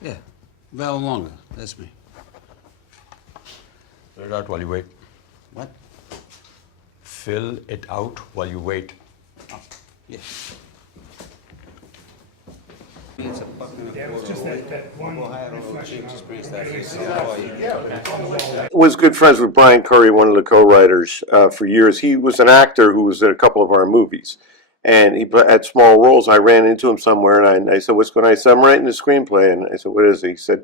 Yeah, Val Longa, that's me. Fill it out while you wait. What? Fill it out while you wait. Oh, yeah. It's a fucking Yeah, it was just that one reflection Was good friends with Brian Curry, one of the co-writers, for years. He was an actor who was in a couple of our movies, and he had small roles. I ran into him somewhere, and I said, "What's going on?" I said, "I'm writing a screenplay." And I said, "What is it?" He said,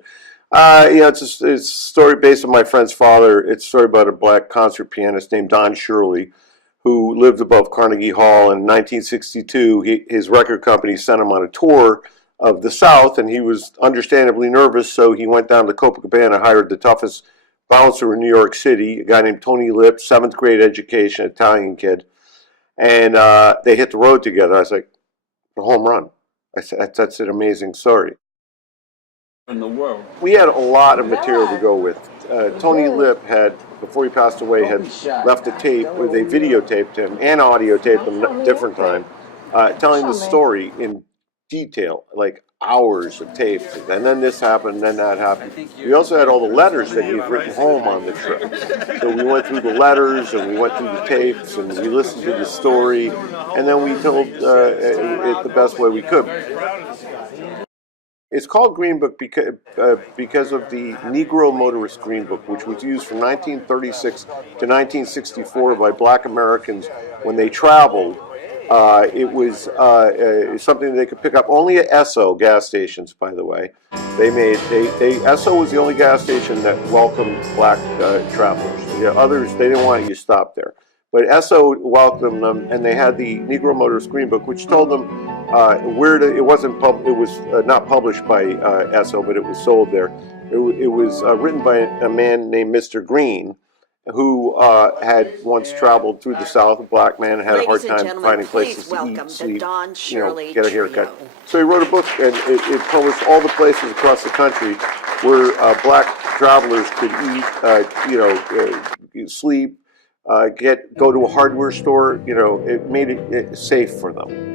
it's a story based on my friend's father. It's a story about a black concert pianist named Don Shirley, who lived above Carnegie Hall. In 1962, his record company sent him on a tour of the South, and he was understandably nervous, so he went down to Copacabana, hired the toughest bouncer in New York City, a guy named Tony Lip, 7th grade education, Italian kid, and they hit the road together. I was like, a home run. I said, that's an amazing story. In the world. We had a lot of material to go with. Tony Lip had, before he passed away, had left a tape where they videotaped him and audio taped him at a different time, telling the story in detail, like hours of tapes, and then this happened, and then that happened. We also had all the letters that he had written home on the trip. So we went through the letters, and we went through the tapes, and we listened to the story, and then we told it the best way we could. It's called Green Book because of the Negro Motorist Green Book, which was used from 1936 to 1964 by black Americans when they traveled. It was something they could pick up only at Esso gas stations, by the way. Esso was the only gas station that welcomed black travelers. The others, they didn't want you to stop there. But Esso welcomed them, and they had the Negro Motorist Green Book, which told them it was not published by Esso, but it was sold there. It was written by a man named Mr. Green, who had once traveled through the South, a black man, and had a hard time finding places to eat, sleep, get a haircut. So he wrote a book, and it published all the places across the country where black travelers could eat, sleep, go to a hardware store. It made it safe for them.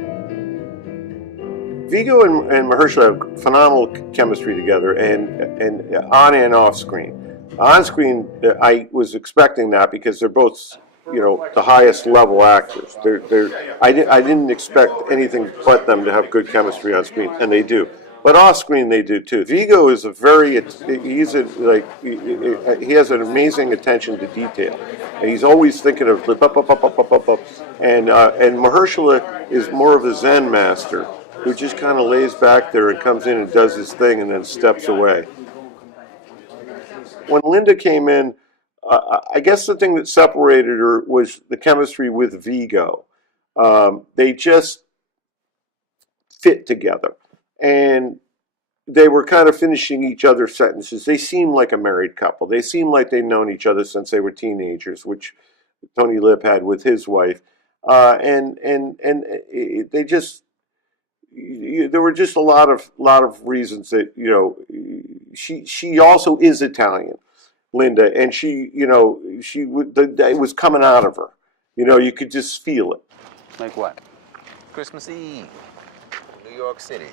Viggo and Mahershala have phenomenal chemistry together, and on and off screen. On screen, I was expecting that because they're both, the highest level actors. I didn't expect anything but them to have good chemistry on screen, and they do. But off screen, they do too. Viggo is he has an amazing attention to detail, and he's always thinking of and Mahershala is more of a Zen master who just kind of lays back there and comes in and does his thing and then steps away. When Linda came in, I guess the thing that separated her was the chemistry with Viggo. They just fit together, and they were kind of finishing each other's sentences. They seemed like a married couple. They seemed like they'd known each other since they were teenagers, which Tony Lip had with his wife, and they just. There were just a lot of reasons that she also is Italian, Linda, and it was coming out of her. You could just feel it. Like what? Christmas Eve, New York City.